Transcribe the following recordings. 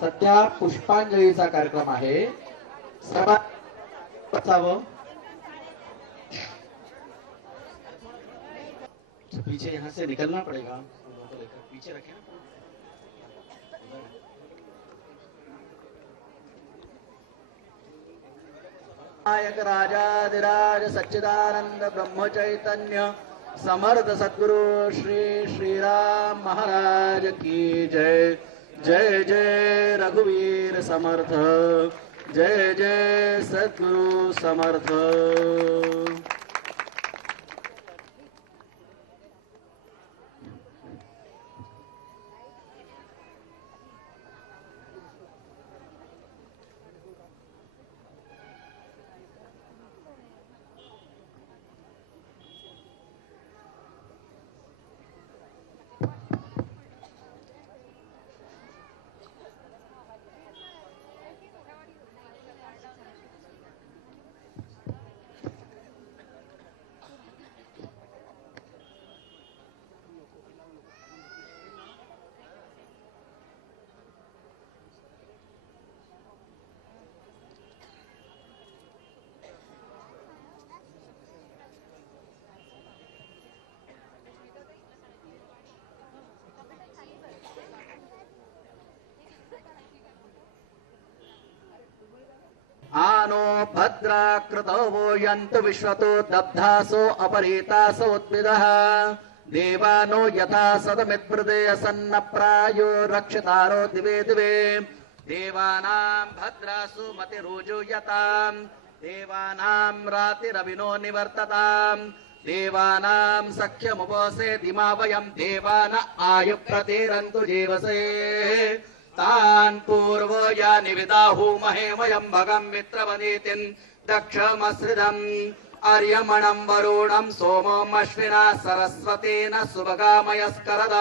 सध्या पुष्पांजलीचा कार्यक्रम आहे. सर्वात बचावं. पीछे यहाँ से निकलना पड़ेगा. पीछे रखे ना. नायक राजाधिराज सच्चिदानंद ब्रह्म चैतन्य समर्थ सद्गुरु श्री श्रीराम महाराज की जय. जय जय रघुवीर समर्थ. जय जय सद्गुरु समर्थ. आनो भद्राकृतो वो यन्तु विश्वतो दब्धासो अपरीतासो उद्भिदः. देवानो यथा सदमिद्मृदे असन्नप्रायो रक्षतारो दिवे दिवे. देवानां भद्रासु मतिरोजो यतां. देवानां रातिरविनो निवर्ततां. देवानां सख्यमुपसे दिमा वयं देवान आयुप्रतिरन्तु जीवसे. तान् पूर्वया निविदाहुमहे वयं भगं मित्रवनीतिं दक्षमसृदम्. आर्यमणं वरुणं सोमम् अश्विना सरस्वतेन सुभगामयस्करद.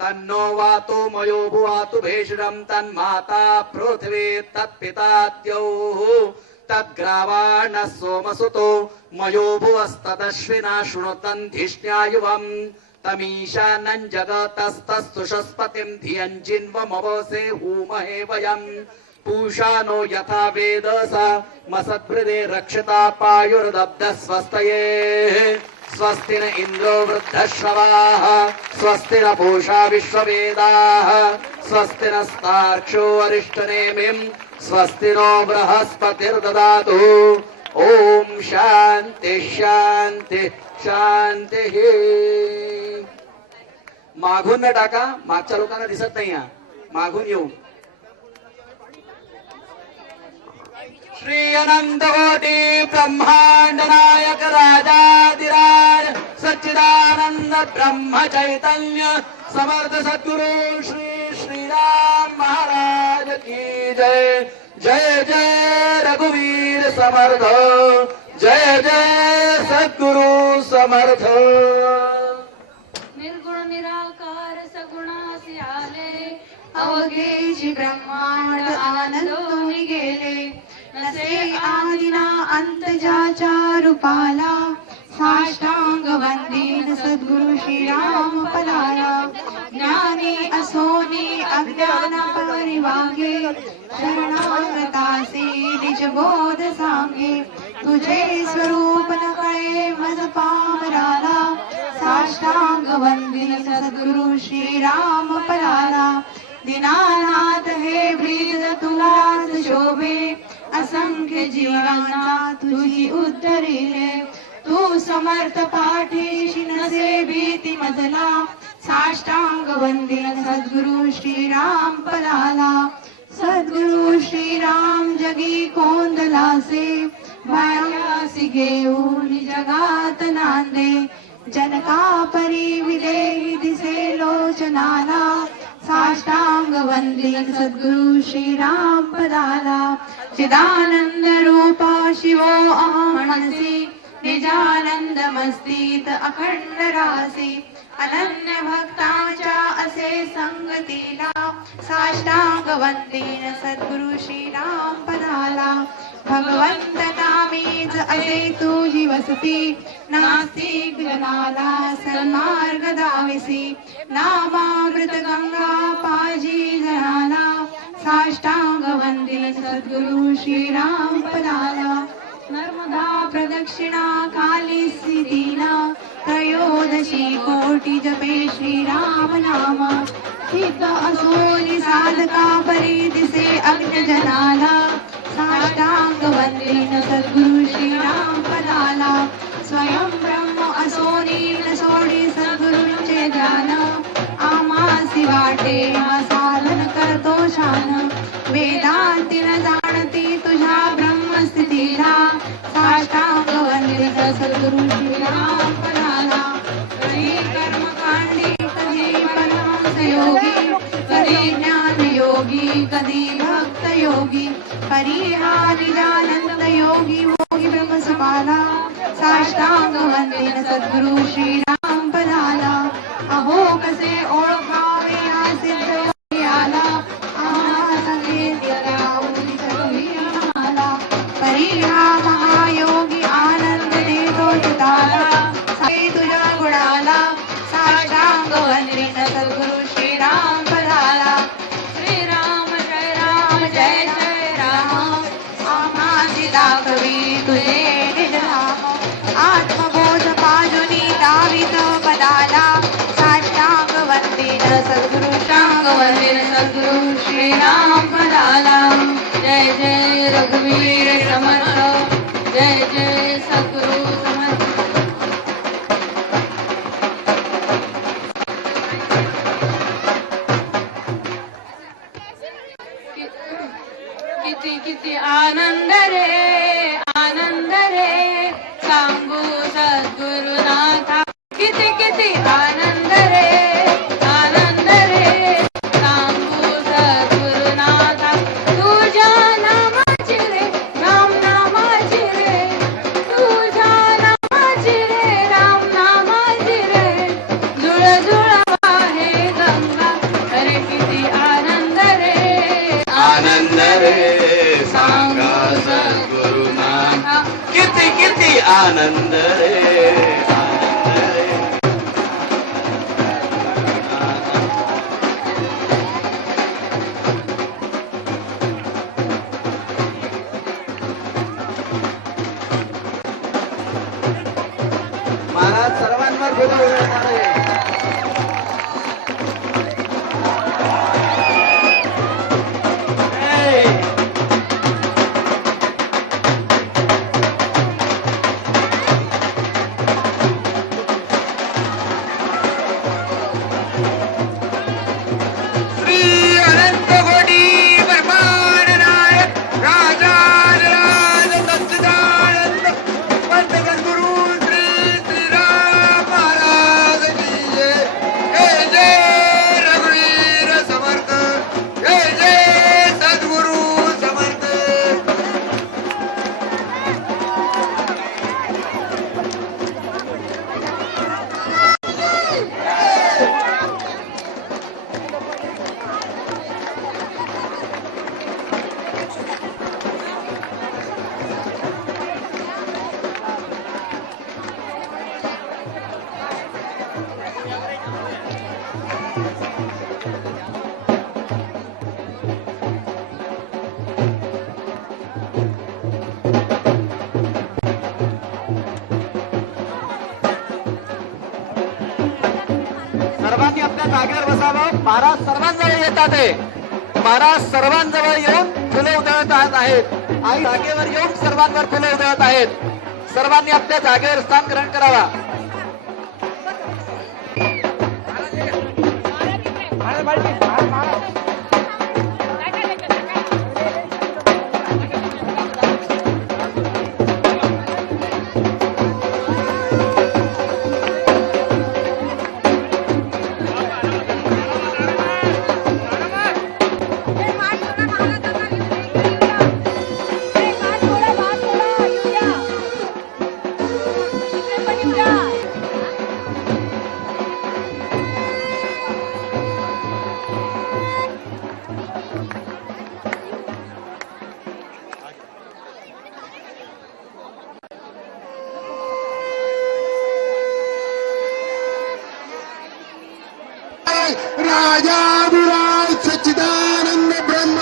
तन्नो वातो मयो भुवातु भेषजं तन्माता पृथिवी तत्पिता द्यौः. तद्ग्रावाणः सोमसुतो मयो भुवस्तदश्विना शृणुतन् धिष्ण्यायुवम्. तमीशानं जगतस्तस्तुषस्पतिं धियं जिन्वमवसे हूमहे वयं. पूषा नो यथा वेदसा मसद्भृदे रक्षता पायुर्दब्धः स्वस्तये. स्वस्ति न इन्द्रो वृद्धश्रवाः. स्वस्ति न पूषा विश्ववेदाः. स्वस्ति नस्तार्क्ष्यो अरिष्टनेमिं. स्वस्ति नो बृहस्पतिर्ददातु. ओम शांति शांति शांती. मागून न टाका, मागच्या लोकांना दिसत नाही. मागून येऊ. श्री अनंत कोटी ब्रह्मांड नायक राजाधिराज सच्चिदानंद ब्रह्म चैतन्य समर्थ सद्गुरु श्री श्रीराम महाराज की जय. जय जय रघुवीर समर्थ. जय जय सद्गुरु समर्थ. निर्गुण निराकार सगुणासी आले. अवघेची ब्रह्मांड आनंदून गेले. नसे आदिना अंत ज्याच्या रूपाला. साष्टांग वंदीन सद्गुरु श्रीराम पदाला. ज्ञानी असोनी अज्ञान परिवागे. शरणागतासी निज बोध सांगे. तुझे स्वरूप न कळे मज पामराला. साष्टांग वंदीन सद्गुरु श्रीराम पदाला. दीनानाथ हे ब्रीद तुलाच शोभे. असंख्य जीवांना तुझी उद्धरिले. तू समर्थ पाठीशी नसे भीती मजला. साष्टांग वंदन सद्गुरु श्रीराम पदाला. सद्गुरु श्रीराम जगी कोंदलासे. भाग्यासी घेऊन जगात नांदे. जनका परी विदेही दिसे लोचनाला. साष्टांग वंदन सद्गुरु श्रीराम पदाला. चिदानंद रूपा शिवो अहमनसी. निजानंद मस्तीत अखंड रासी. अनन्य भक्तांच्या असे संगतीला. साष्टांग वंदन सद्गुरु श्रीराम पदाला. भगवंत नामीच असे तुझी वसती. नास्तिक जनाला सन्मार्ग दाविसी. नामामृत गंगा पाजी जनाला. साष्टांग वंदिल सद्गुरु श्रीराम पदाला नर्मदा प्रदक्षिणा काली सिद्धीना त्रयोदशी कोटि जपे श्रीराम नाम सिद्ध असोली साधका परी दिसे अग्न जनाला साष्टांग वंदिल सद्गुरु श्रीराम पदाला स्वयं ब्रह्म असोनी न सोडी सद्गुरूंचे ध्यान आमासी वाटे हा साधन करतो शान वेदांती न जाणती तुझ्या ब्रह्मस्थितीला साष्टांग वंदित सद्गुरु श्रीराम पदाला कधी कर्मकांडी कधी परमांस योगी कधी ज्ञान योगी कधी भक्त योगी परिहा निजानंद योगी भोगी ब्रह्म सुखाला साष्टांग वंदित सद्गुरु श्रीराम पदाला अहो कसे ओळखावे या सिद्ध योग्याला आम्हा संगीत लावून चढवी आम्हाला परिहा महायोगी आनंद देतो चिताला साई तुझ्या गुणाला साष्टांग वंदित सद्गुरु श्रीराम पदाला श्रीराम जय राम जय जय राम आम्हासी दाखवी तुझे निज धाम आत्मबोध पाजुनी दावित पदाला साष्टांग वंदित सद्गुरु शांग वंदित सद्गुरु श्रीराम पदाला जय जय रघुवीर समर्थ जय जय सद्गुरु समर्थ किती किती आनंद रे सांगू सद्गुरुनाथा किती किती आनंद रे सांगू सद्गुरुनाथा तुझ्या नामाची रे राम नामाची रे तुझ्या नामाची रे राम नामाची रे जुळ जुळ वाहे गंगा अरे किती आनंद रे सांगा सद्गुरुनाथा किती किती आनंद रे महाराज सर्वांवर फुलं उधळणार आहे. सर्वांनी आपल्या जागेवर बसावं. महाराज सर्वांजवळ येतात आहे. महाराज सर्वांजवळ येऊन फुले उधळत आहेत. आई जागेवर येऊन सर्वांवर फुले उधळत आहेत. सर्वांनी आपल्या जागेवर स्थान ग्रहण करावा. राजाधिराज सच्चिदानंद ब्रह्म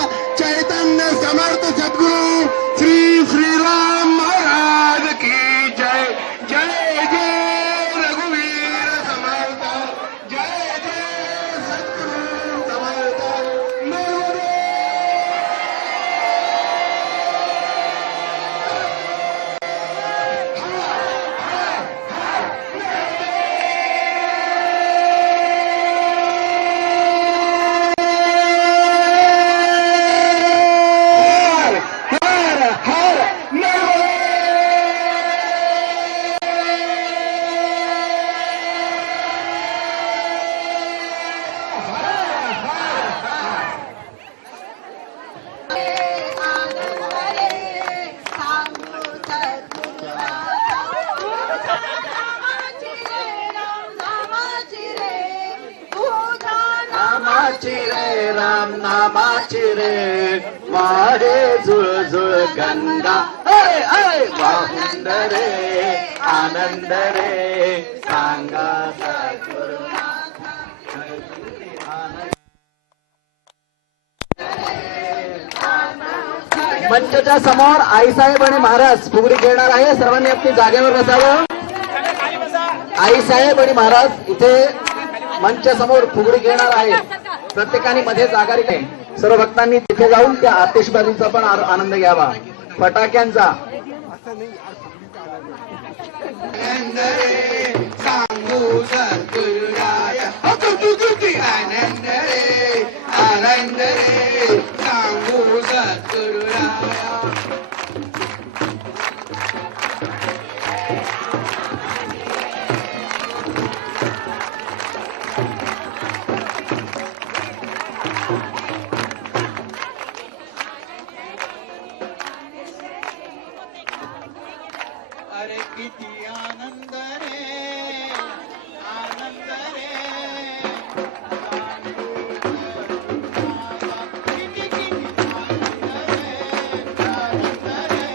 नामाची रे राम नामाची रे वारे झुळझुळ गंगा अरे अरे वाहुंड रे आनंद रे सांगा मंचच्या समोर आईसाहेब आणि महाराज फुगडी खेळणार आहे. सर्वांनी आपली जागेवर बसावं. आईसाहेब आणि महाराज इथे मंच समोर फुगडी खेळणार आहे. प्रत्येकाने मध्ये जागा रिकामी. सर्व भक्तांनी तिथे जाऊन त्या आतिषबाजीचा पण आनंद घ्यावा, फटाक्यांचा. आनंद रे सांगू सद्गुरुराय आनंद रे आनंद रे सांगू सद्गुरुराय. अरे किती आनंद रे आनंद रे किती किती आनंद रे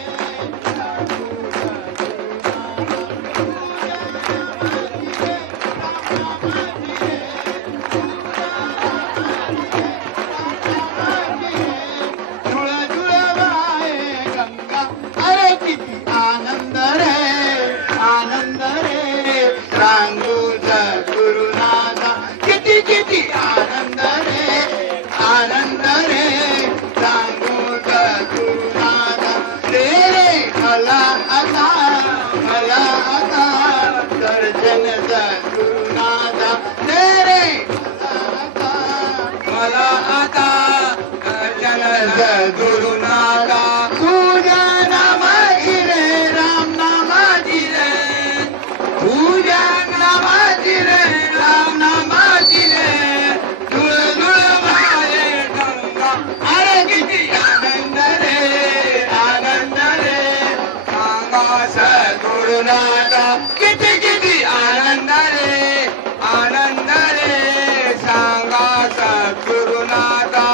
झुळ झुळ वाहे गंगा. अरे किती आनंद रे आनंद रे सांगू सद्गुरुनाथा. किती किती आनंद रे सांगू सद्गुरुनाथा. रे मला आता दर्शन सद्गुरुनाथा. रे मला आता दर्शन सद्गुरुनाथा. तुझ्या नामाची रे राम नामाची रे तुझ्या नामाची रे राम नामाची रे झुळ झुळ वाहे गंगा. अरे किती आनंद रे सांगा सद्गुरुनाथा. किती किती आनंद रे सांगा सद्गुरुनाथा.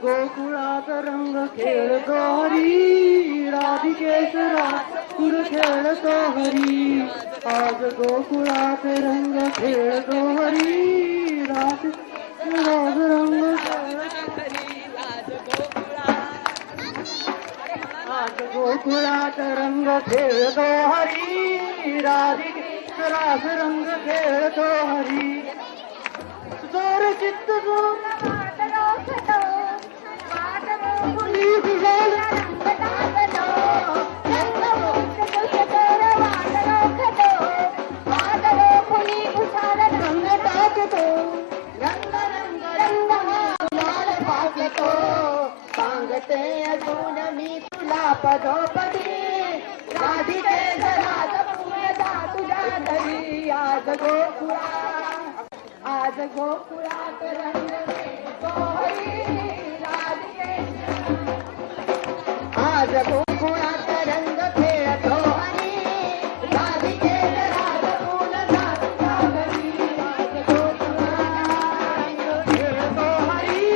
गोकुळात रंग खेळतो हरी, राधिकेश राजकुळ खेळतो हरी. आज गोकुळात रंग खेळतो हरी, राधिकेश राज रंग खेळतो हरी. आज गोकुळात रंग खेळतो हरी, राधिकेश राज रंग खेळतो हरी. जोर चित्त जोर सांगते अजून मी तुला पदोपदी, राधिके राज पूर्णता तुझ्या घरी. आज गोकुळात रंग खेळतो हरी, राधिके. आज गोकुळात रंग खेळतो हरी, राधिके राज पूर्णता तुझ्या घरी. आज गोकुळात रंग खेळतो हरी,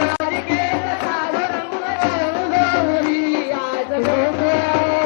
राधिके राज रंग खेळतो हरी. आज गोकुळात तो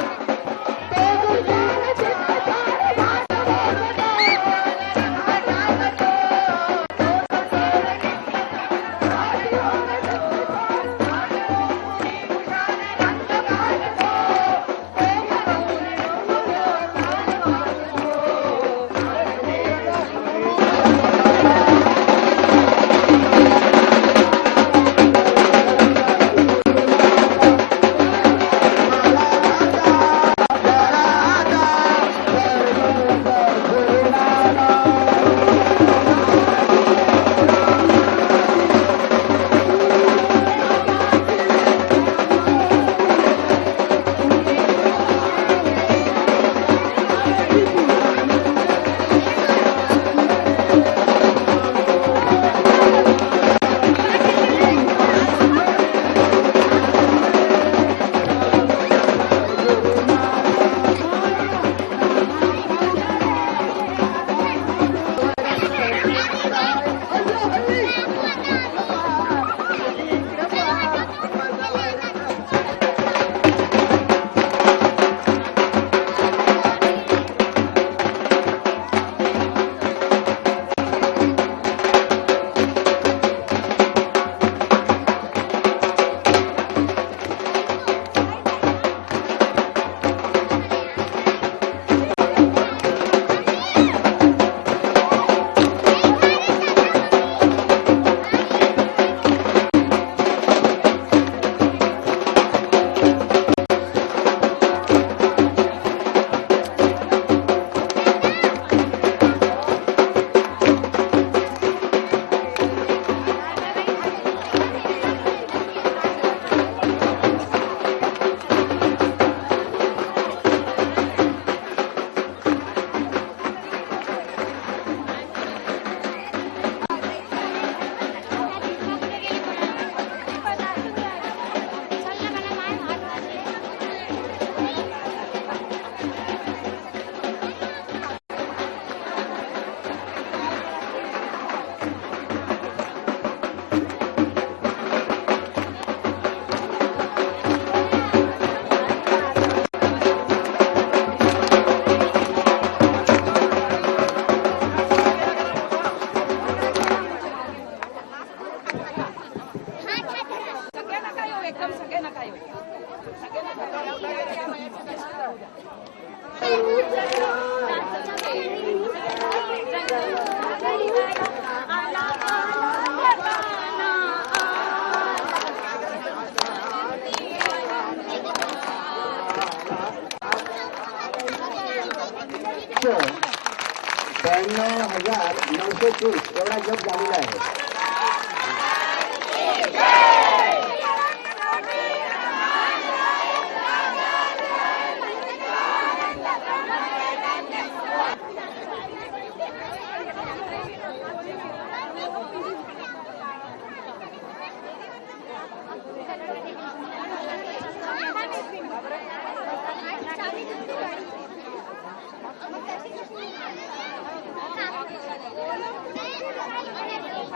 गुलाल चित्रकार एवढा जप झालेला आहे.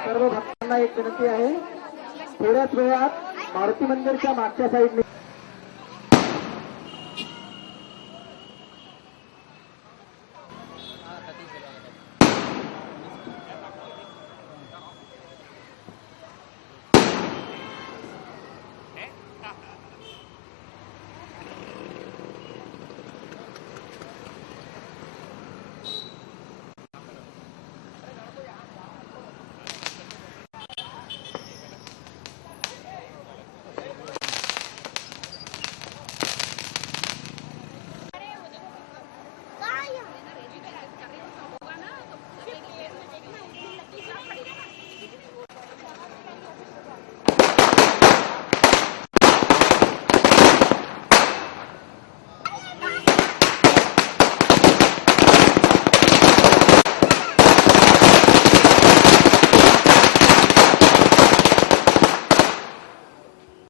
सर्व भक्तांना एक विनंती आहे, थोड्याच वेळात मारुती मंदिरच्या मागच्या साईडने